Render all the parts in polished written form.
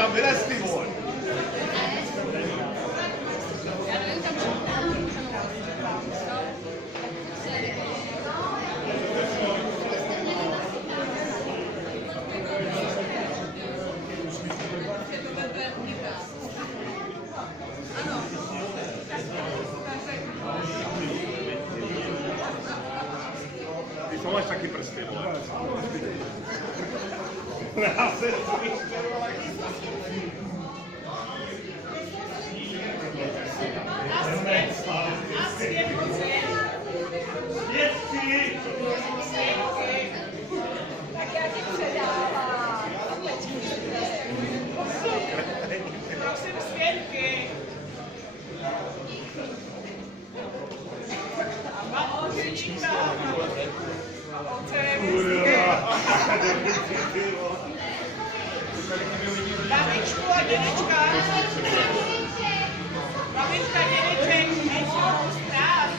někam vylez, ty vole. Ty to máš taky prsty, vole. Já se tak já ti předávám. Prosím svědky. A očeníka. Babičku a dědečka. Babička, dědeček, nejsou strach.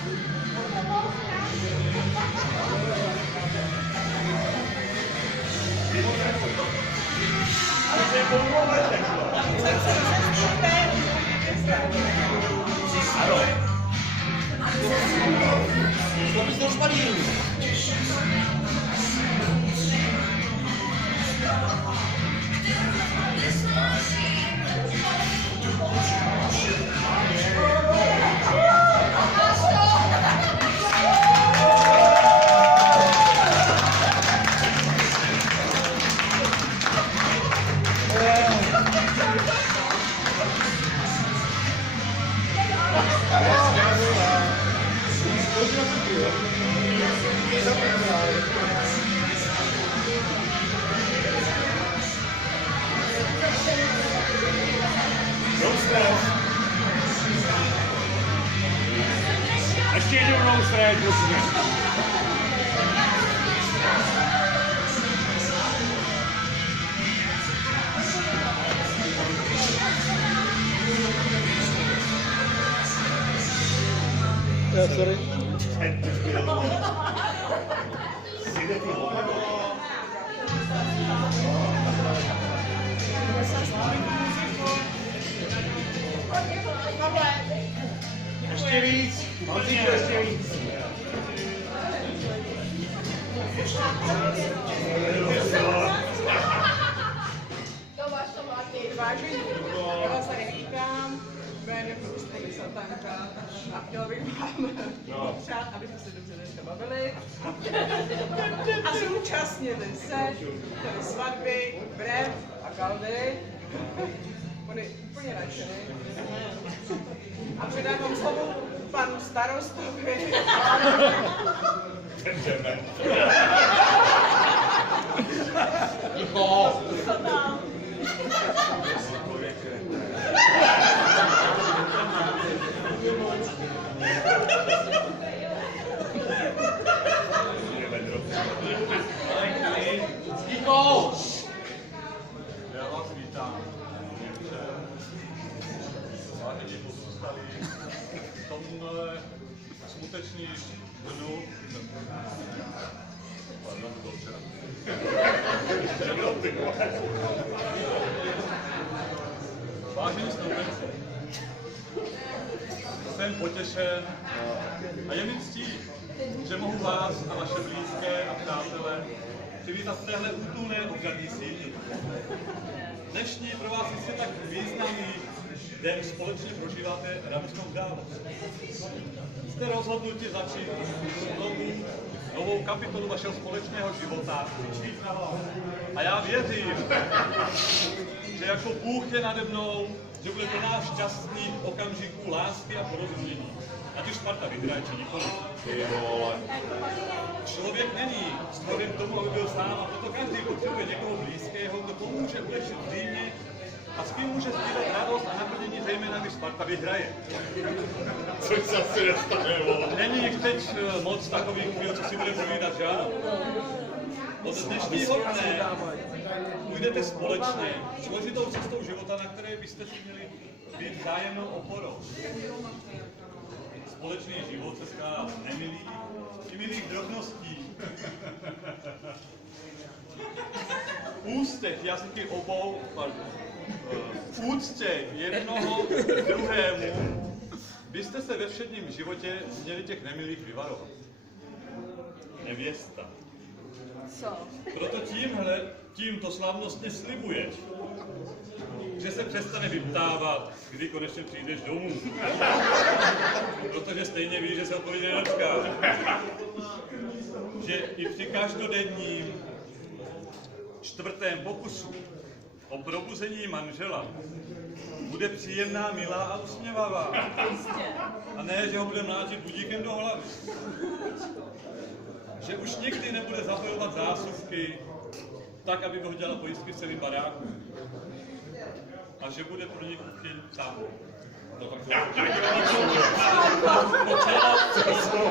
Słaby zdąż palili. Ještě jednou rousté, prosím. Sorry. Ještě víc, Honzíku, ještě víc. Vážení, já vás tady vítám, jménem Ústavy Satanka a chtěla bych vám popřát, abyste se dobře dneska bavili a zúčastnili se tady svatby Brev a Kaldy. On je úplně nadšený. A předávám slovo panu starostovi. Jdeme. Ticho. Co tam? Ticho. Já vás vítám. Vážení pozůstalí, v tomhle skutečný dnu. Pardon, dobře. Vážení snoubenci, jsem potěšen a je mi ctí, že mohu vás a vaše blízké a přátelé přivítat v téhle útulné obřadní síni. Dnešní pro vás jistě tak významný den společně prožíváte radostnou událost. Jste rozhodnuti začít novou kapitolu vašeho společného života. A já věřím, že jako Bůh je nade mnou, že bude to náš šťastných okamžiků lásky a porozumění. Ať už Sparta vyhraje, či nikoli. Člověk není stvořen k tomu, aby byl sám, a proto každý potřebuje někoho blízkého, kdo pomůže ulečit zřejmě a s kým může sdílet radost a naplnění, zejména když Sparta vyhraje. Což se asi nestane, vole. Není jich teď moc takových chvíl, co si bude povídat, že ano? Od dnešního dne půjdete společně složitou cestou života, na které byste si měli být vzájemnou oporou. Společný život se skládá z nemilých i milých drobností. Ústech, jazyky obou, pardon. v úctě jednoho druhému byste se ve všedním životě měli těch nemilých vyvarovat. Nevěsta. Co? Proto tímto slavnostně slibuješ, že se přestane vyptávat, kdy konečně přijdeš domů. Protože stejně víš, že se odpověď nedočká. Že i při každodenním čtvrtém pokusu o probuzení manžela bude příjemná, milá a usměvavá. A ne, že ho bude mlátit budíkem do hlavy. Že už nikdy nebude zapojovat zásuvky tak, aby vyhodila pojistky v celém baráku. A že bude pro ně kuchyň tam.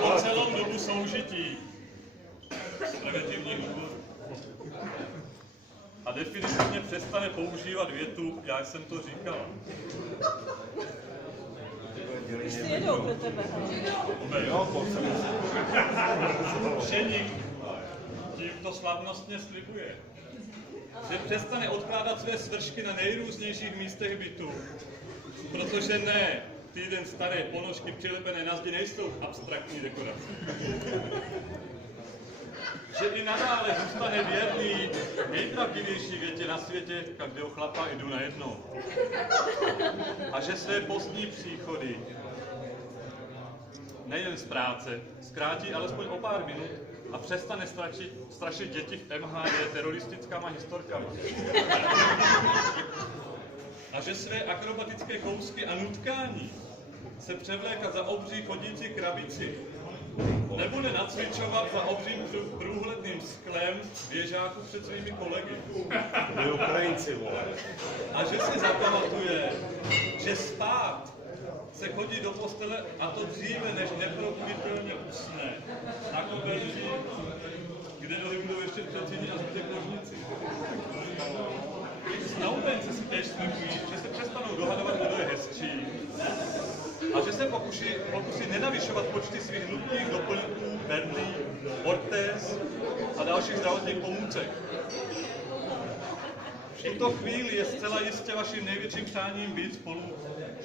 Po celou dobu soužití. Z preventivních důvodů. A definitivně přestane používat větu, já jsem to říkala. Už ty jedou pro tebe. Ženich tímto slavnostně slibuje, že přestane odkládat své svršky na nejrůznějších místech bytu, protože ne, týden staré ponožky přilepené na zdi nejsou abstraktní dekorace. Že i nadále zůstane věrný nejpravdivější větě na světě, každého chlapa jdu na jedno. A že své pozdní příchody nejen z práce zkrátí alespoň o pár minut a přestane strašit děti v MHD teroristickými historkami. A že své akrobatické kousky a nutkání se převlékat za obří chodící krabici nebude nacvičovat za obřím průhledným sklem běžáků před svými kolegy. My Ukrajinci, vole. A že si zapamatuje, že spát se chodí do postele a to dříve, než neprobuditelně usne. Na koberci, kde nohy budou ještě přeciní a zbytek ložnici. Snoubenci si též slibují, že se přestanou dohadovat, kdo je hezčí. A že se pokusí nenavyšovat počty svých nutných doplňků, berlí, ortéz a dalších zdravotních pomůcek. V tuto chvíli je zcela jistě vaším největším přáním být spolu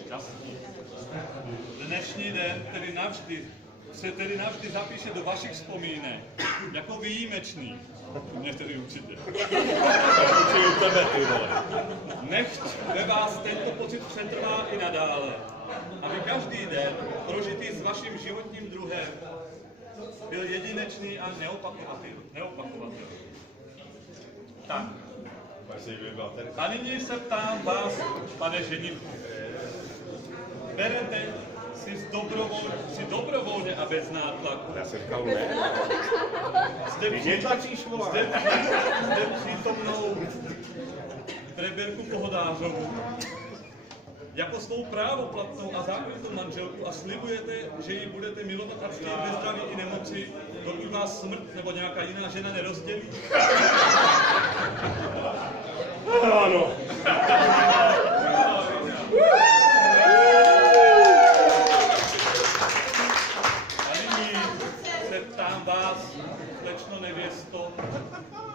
šťastní. Dnešní den se tedy navždy zapíše do vašich vzpomínek jako výjimečný. Mně tedy určitě. Určitě tebe, ty vole. Nechť ve vás tento pocit přetrvá i nadále, aby každý den prožitý s vaším životním druhem byl jedinečný a neopakovatelný. Tak. A nyní se ptám vás, pane ženichu. Berete si dobrovolně a bez nátlaku. Já jsem říkal ne. Zde přítomnou Preberku Pohodářovu jako svou právoplatnou a zákonitou manželku a slibujete, že ji budete milovat a ctít ve zdraví i nemoci, dokud vás smrt nebo nějaká jiná žena nerozdělí? Ano. A nyní se ptám vás, slečno nevěsto,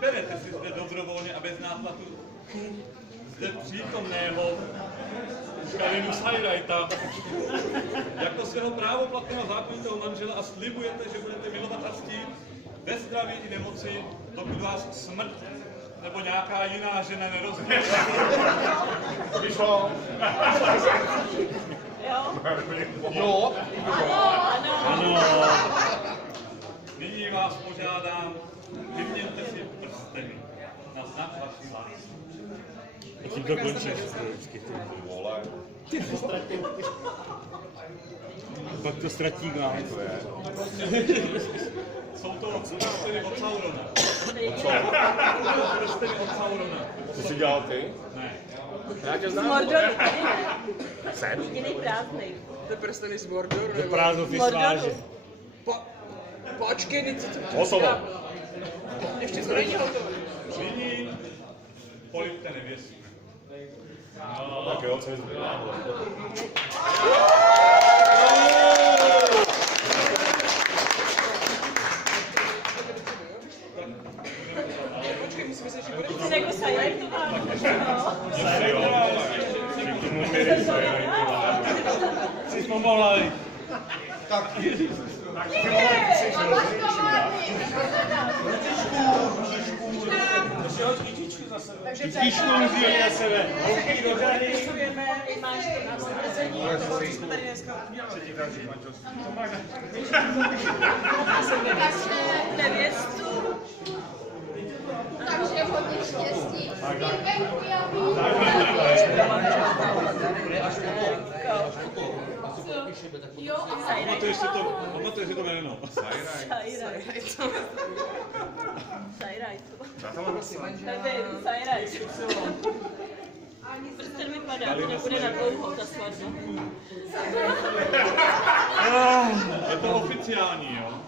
berete si zde dobrovolně a bez nátlaku zde přítomného Kalinu Sajrajta jako svého právoplatného zákonitého manžela a slibujete, že budete milovat a ctít ve zdraví i nemoci, dokud vás smrt nebo nějaká jiná žena nerozdělí. Vyšlo. Jo? Jo. Ano. Nyní vás požádám, vyměňte si prsteny na znak vaší lásky. A tím to končíš. Vole. Pak to ztratí glám. Jsou to prsteny od Saurona. Prsteny od Saurona. Co jsi dělal ty? Ne. Já tě Z znám. Mordoru. Jsem? Jediný prázdnej. To je prsteny z Mordoru, Do nebo... prázdno ty sváže. Počkej, teď si to Hotovo. Ještě to není hotové. Nyní polipte nevěstu. Tak jo, co je zbylo? Počkej, musíme se ještě podívat. Jsi jako Sajrajtová. Jo. Pomalej. Tak. Takže Kytičku rozdělí na sebe. Holky do řady. Rysujeme, máš to na potvrzení, co jsme tady dneska udělali. Nevěstu. Takže hodně štěstí. Jo, a Pamatuješ si to jméno? Nevím, Sajrajtu. Prsten mi padá, to nebude na dlouho, ta svatba. Je to oficiální, jo?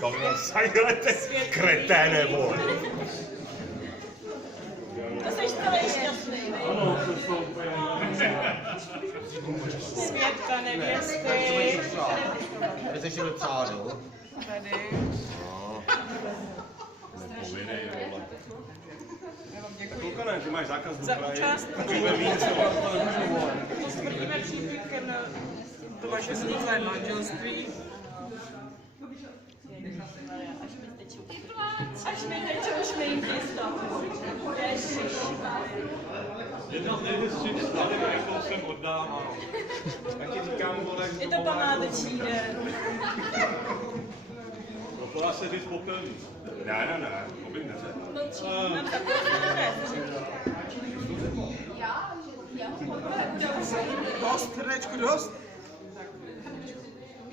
Kovno, sajlete, kreténe, vole. To jsi celý šťastný, ne? Ano, to jsou úplně... Světka nevěsty. Kde jsi ještě vypsát, jo? Tady. Nepovinej, vole. Já vám děkuji Kulkane, ty máš zákaz do za kraje. účast. Potvrdíme přípitkem to vaše sniklé manželství. Až mi tečou šminky z toho. Ježiš. Jedna z nejhezčích stavek, kterou jsem oddával. Tak ti říkám, vole, Je to památeční den. To dá se říct popelný. Ne, obým neřek. Mám takovou dnes. Dost, hrnečku, dost.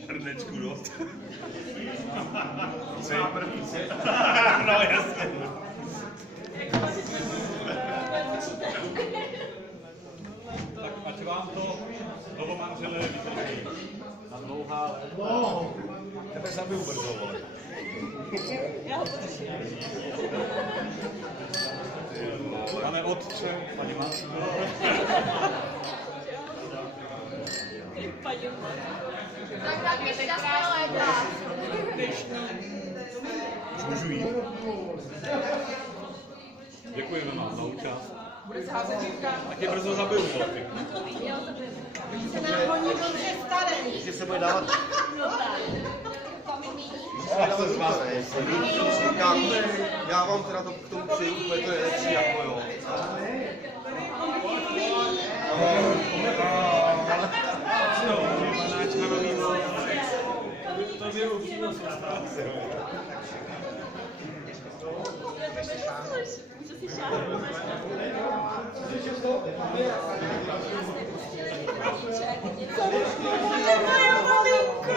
Hrnečku dost. No jasně. Tak ať vám to novomanželé vydrží. Na dlouhá léta. Tebe zabiju brzo, vole. Já ho podržím. Pane otče, paní matko. Paní. tak taky šťastné léta. Můžu jít? Děkujeme vám za účast. Bude se házet živka. A tě brzo zabiju, vole. Se nám honí dobře starý. Ještě se bude dávat. Já vám teda to k tomu přeju, úplně to je lepší, jako jo. Moje malinko,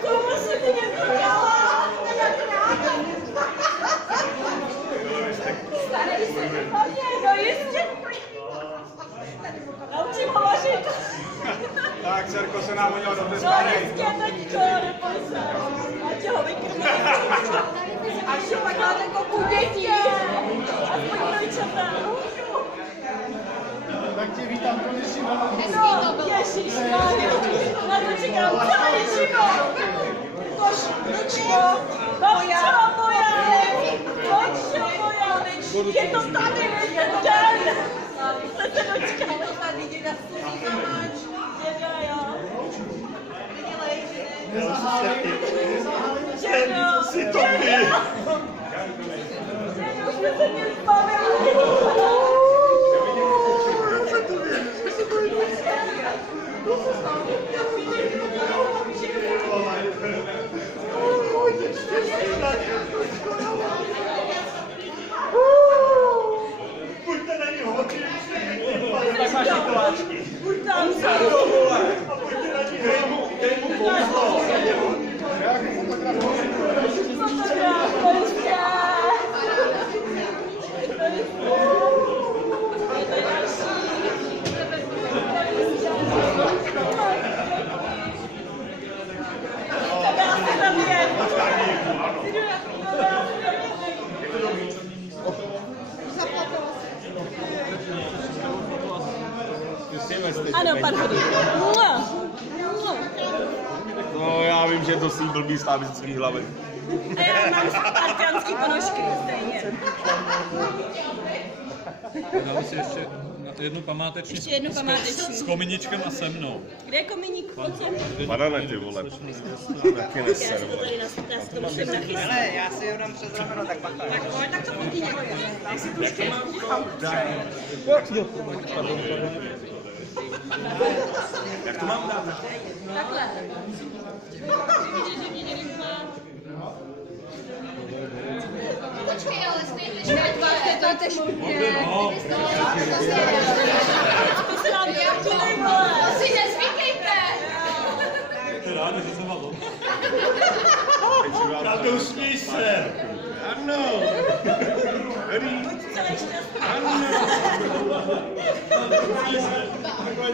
komu se ty něco dělá? Starý se hodně, no jistě. Naučím ho vařit. Tak, dcerko, se nám udělal dobře No starý. jistě, teďko, neboj se. Ať ho vykrmím. Až ho pak máte kopu dětí. Aspoň dojčata. Tak tě vítám konečně na No, ježišmarja, na to čekám celý život. Košničko, babčo moja, je to tady, je to den. Jste se dočkali. Je to tady, děda sluzí zamáč. Děda, jo. Dědo, dědo. Dědo, jste se mě zbavili. Buďte na ní hodně. Tak máš ty koláčky. Buď tam se. Dej mu kouzlo. Ano, pan Hudý. No, já vím, že to svý blbý stávický hlavy. A já mám spartianský ponožky stejně. Dáme si ještě jednu památeční Ještě jednu památeční. s kominičkem a se mnou. Kde je komíník? Banane, ty vole. Taky neser, vole. Tady nás to musím nachystat. Hele, já si jenom přes rameno, tak bacha. Tak pojď, tak to chodí někdo. Já si tu Jak to mám dát? Takhle. Počkej, ale stejně špatně. To je špatně. To se nám dělá, vole. To si nezvykejte. Ty ráda, že jsem malo. Tato, usměj se. Ano.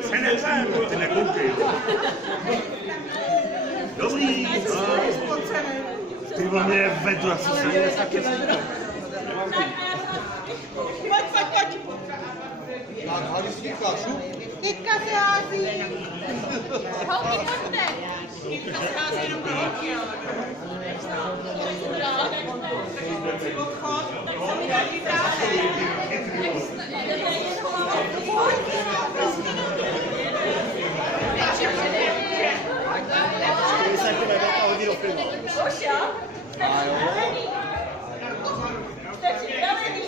Celé šťastný. Ty nekoukej. Dobrý. Ty vole, mě vedu, já jsem se taky Pojď. Tak, hádí si týká, šup. Teďka se hází. Holky, pojďte. Teďka se hází jenom pro holky, ale. Odchod, tak se mi taky Už jo? Jste připravený?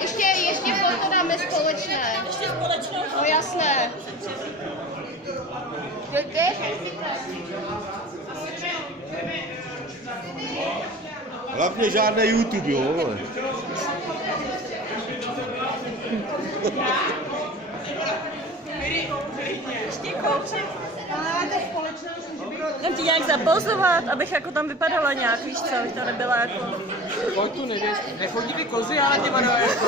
Ještě foto dáme společné. Ještě společnou. No jasné. Hlavně žádné YouTube, jo, vole. Ještě kouček. Ale to je společná, že bylo... Mám ti nějak zapozovat, abych jako tam vypadala nějak, víš co, abych to nebyla jako... Pojď tu nevěř. Nechodí ty kozy, ale ty vado jako...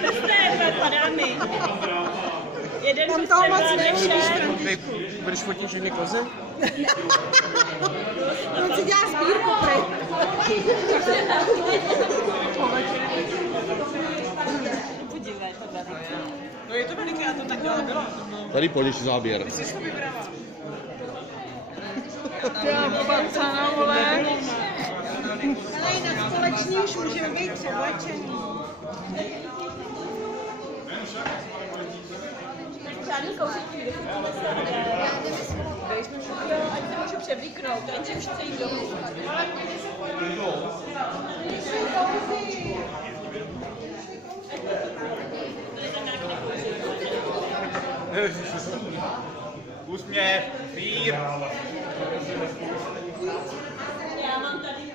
Pestné, padá mi. Jeden Tam kus toho třeba moc nevidíš. nevšel. Budeš fotit všechny kozy? On si dělá sbírku, prej. Podívej, to tady. No je to veliké, já to tak dělala bylo. Tady pojď záběr. Jsi to vybrala. Já popatcana, vole. Ale jinak společný už můžeme být převlečený. Žádný kouření, vychutíme se a jde. Jo, ať se můžu převlíknout, ať se už chce jít domů. Úsměv, vír. Já mám tady...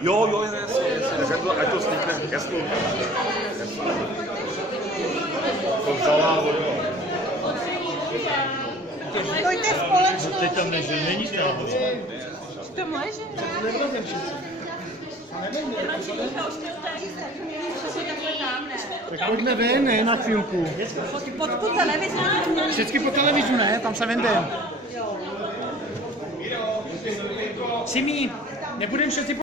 Jo, jasně. Ať to snikne, jasně. To vzala, Pojďte společnou. teď tam nežil, není tam. To může? Tak pojďme ven, ne, na chvilku. Pod tu televizi. Vždycky po televizu, ne, tam se ven jdem. Simi, nebudem všetci